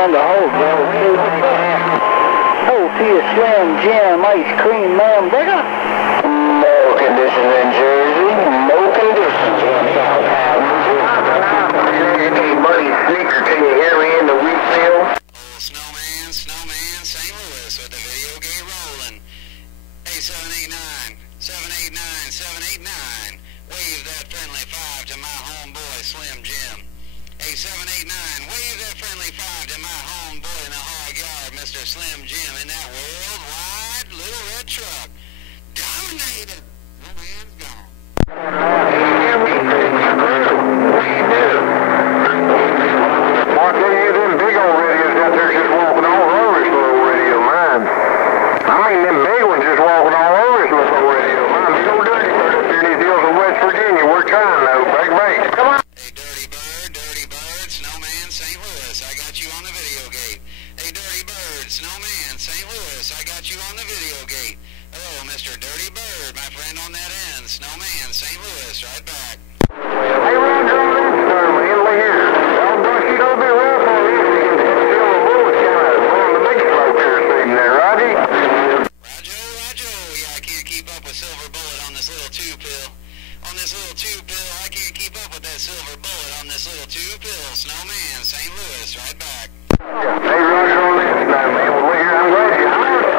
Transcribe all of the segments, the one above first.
down the whole bottle, too. Whole tea Slim Jim ice cream hamburger. No conditions in Jersey. No conditions in Southampton. Hey, buddy, sneaker, can you hear me in the wheat field? Snowman, St. Louis with the video gate rolling. Hey, 789, 789, 789. Wave that friendly 5 to my homeboy Slim Jim. Hey, 789, wave that friendly 5 to my homeboy in the hog yard, Mr. Slim Jim, in that worldwide little red truck. Dominated. The man's gone. Mark, you them big old radios out there just walking all over this little radio line. I mean, them big ones just walking all over this little radio line. Big old dirty bird up there in these hills of West Virginia. We're trying, though. Break. Come on. Hey, Dirty Bird, Snowman, St. Louis, I got you on the video gate. Hey, Dirty Bird, Snowman, St. Louis, I got you on the video gate. Hello, Mr. Dirty Bird, my friend on that end. Snowman, St. Louis, right back. Hey, Roger, look here. I'll brush it over there well for you. Silver bullet kind of blowing the big smoke here sitting there, Roger. Roger, yeah, I can't keep up with Silver Bullet on this little 2-pill. On this little 2-pill, I can't keep up with that Silver Bullet on this little 2-pill. Snowman, St. Louis, right back. Hey, Roger, on this now, man. Well, look here, I'm glad you hired us.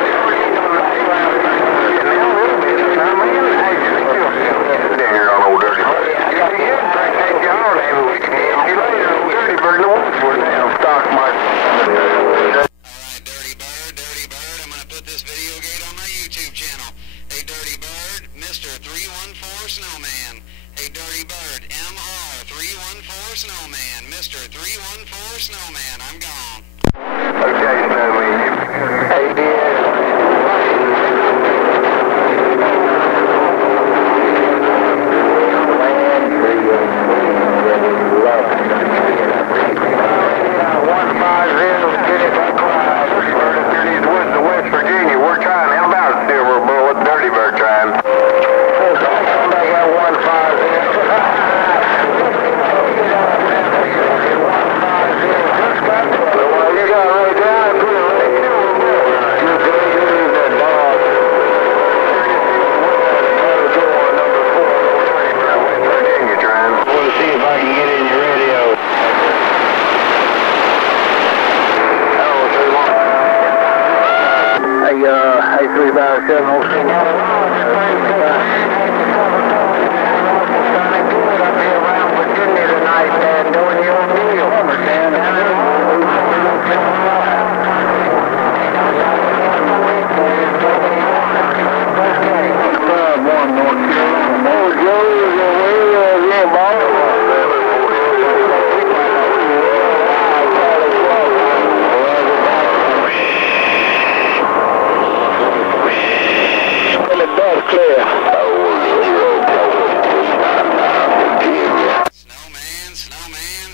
Here on old Dirty Bird. Appreciate you hard, and we can see you later. Old Dirty Bird in the woods for now. Stock market. Alright, Dirty Bird, I'm gonna put this video gate on my YouTube channel. Hey, Dirty Bird, Mr. 314 Snowman. Hey, Dirty Bird, MR 314 Snowman. Mr. 314 Snowman, I'm gone. Okay, Snowman. Hey, dear.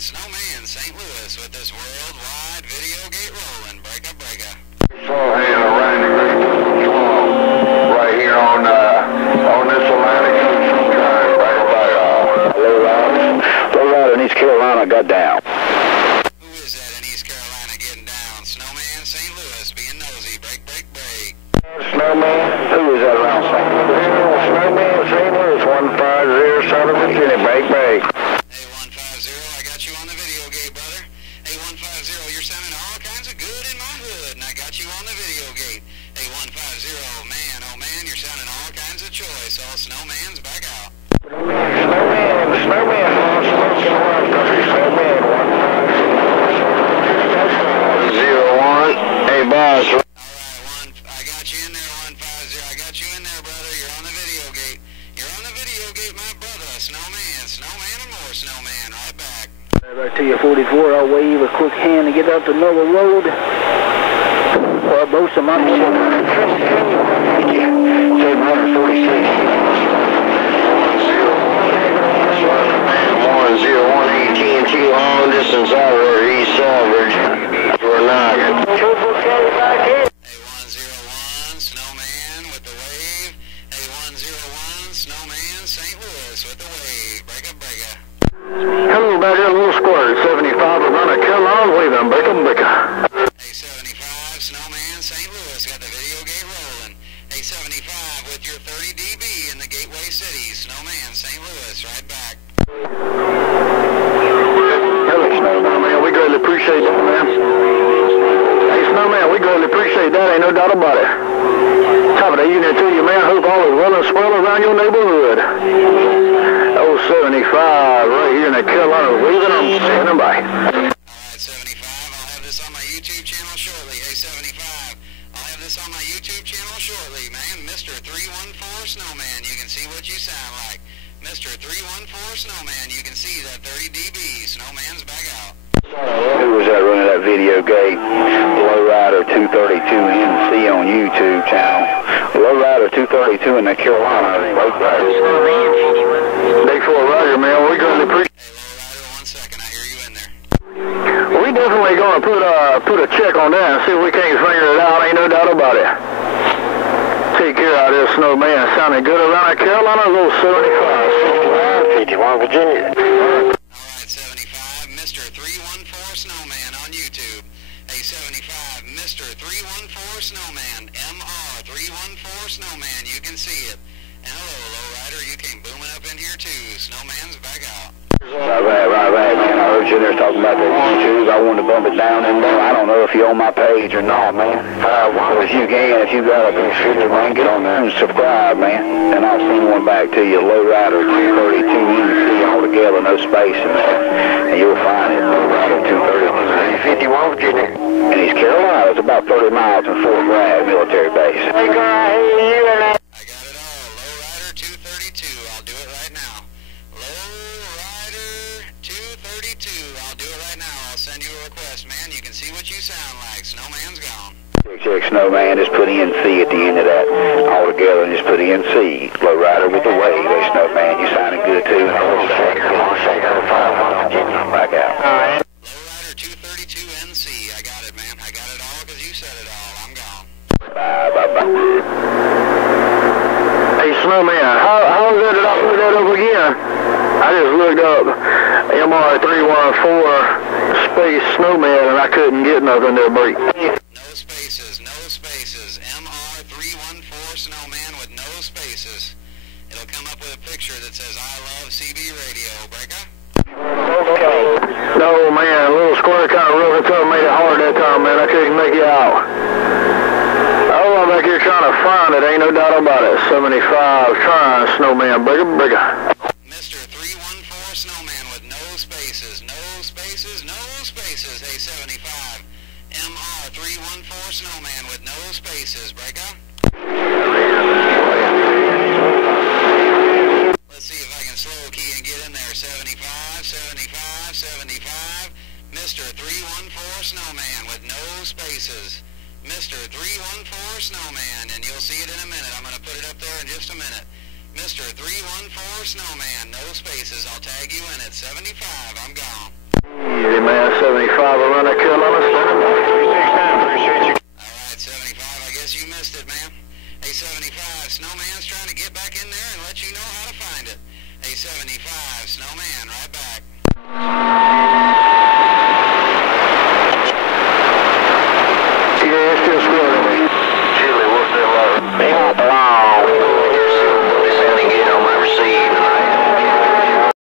Snowman, St. Louis with this worldwide video gate rolling. Breaker. Right here on this Atlantic lowrider in East Carolina got down. Who is that in East Carolina getting down? Snowman, St. Louis, being nosy. Break. Snowman, who is that around St. Louis? Snowman, St. Louis, 150, Southern Virginia, break. Hey, 150, I got you on the video gate, brother. Hey, 150, you're sounding all kinds of good in my hood, and I got you on the video gate. Hey, 150, man, oh man, you're sounding all kinds of choice. All Snowman's back out. Snowman, smoking 130, Snowman, 101. Hey, boss. I got you in there, 150. I got you in there, brother. You're on the video gate. You're on the video gate, my brother. Snowman and more Snowman. Right back. Back to you, 44. I'll wave a quick hand to get out to Noah Road. Or both of my shit. Take 146. 101 AT&T long distance operator East Salvage for Noggin. Hey, 101 Snowman with the wave. Hey, 101 Snowman St. Louis with the wave. Breaker. Hello, back here, little square, 75. We're gonna kill on with them, breaker. A75 with your 30 dB in the gateway city, Snowman, St. Louis, right back. Hello, Snowman, man. We greatly appreciate that, man. Hey, Snowman, we greatly appreciate that. Ain't no doubt about it. Top of the evening to you, man. Hope all is well and swell around your neighborhood. 075 right here in the Carolina, waving. I'm standing by. Alright, 75, I'll have this on my YouTube channel shortly. Hey, 75, I'll have this on my YouTube channel shortly, man. Mr. 314 Snowman, you can see what you sound like. Mr. 314 Snowman, you can see that 30 dB. Snowman's back out. Who was that running that video gate? lowrider232 on YouTube channel. lowrider232 in the Carolina. Big 4 Roger, man. We greatly appreciate. Hey, lowrider, 1 second. I hear you in there. We definitely gonna put a check on that and see if we can't figure it out. Ain't no doubt about it. Take care out of this, Snowman. Sounding good around Carolina. 075. 51 Virginia. Alright, 75, Mr. 314 Snowman on YouTube. Hey, 75, Mr. 314 Snowman, MR314 Snowman, you can see it. And hello, lowrider, you came booming up in here too. Snowman's back out. Right, man. I heard you there talking about the YouTube. I wanted to bump it down in there. I don't know if you're on my page or not, man. Well, if you can, if you got a computer, man, get on there and subscribe, man. And I'll send one back to you, lowrider232 NC all together, no spaces. And you'll find it, lowrider232. 51 Virginia. And he's Carolina. It's about 30 miles from Fort Bragg military base. Hey, girl, hey, you and I. I got it all. Lowrider232. I'll do it right now. Lowrider232. I'll do it right now. I'll send you a request, man. You can see what you sound like. Snowman's gone. Check Snowman, just put NC at the end of that all together and just put NC. Lowrider with the wave. Hey, Snowman, you sounding good too. Back out. Alright. Lowrider232 NC. I got it, man. I got it all because you said it all. I'm gone. Bye. Hey, Snowman, how is that did I put that up again? I just looked up MR314 space Snowman and I couldn't get nothing to break. No spaces. MR314 Snowman with no spaces. It'll come up with a picture that says, I love CB radio. Breaker? No, man, a little square kind of rough. It made it hard that time, man. I couldn't make it out. Oh, I'm back here trying to find it. Ain't no doubt about it. 75 trying Snowman. Breaker. Mr. 314 Snowman with no spaces. Hey, 75. MR314 Snowman with no spaces. Breaker? Let's see if I can slow key and get in there. 75. Mr. 314 Snowman with no spaces. Mr. 314 Snowman, and you'll see it in a minute. I'm going to put it up there in just a minute. Mr. 314 Snowman, no spaces. I'll tag you in at 75. I'm gone. Easy, man. 75 around the Carolina. Appreciate you. Alright, 75. I guess you missed it, man. Hey, 75. Snowman's trying to get back in there and let you know how to find it. Hey, 75. Snowman, right back.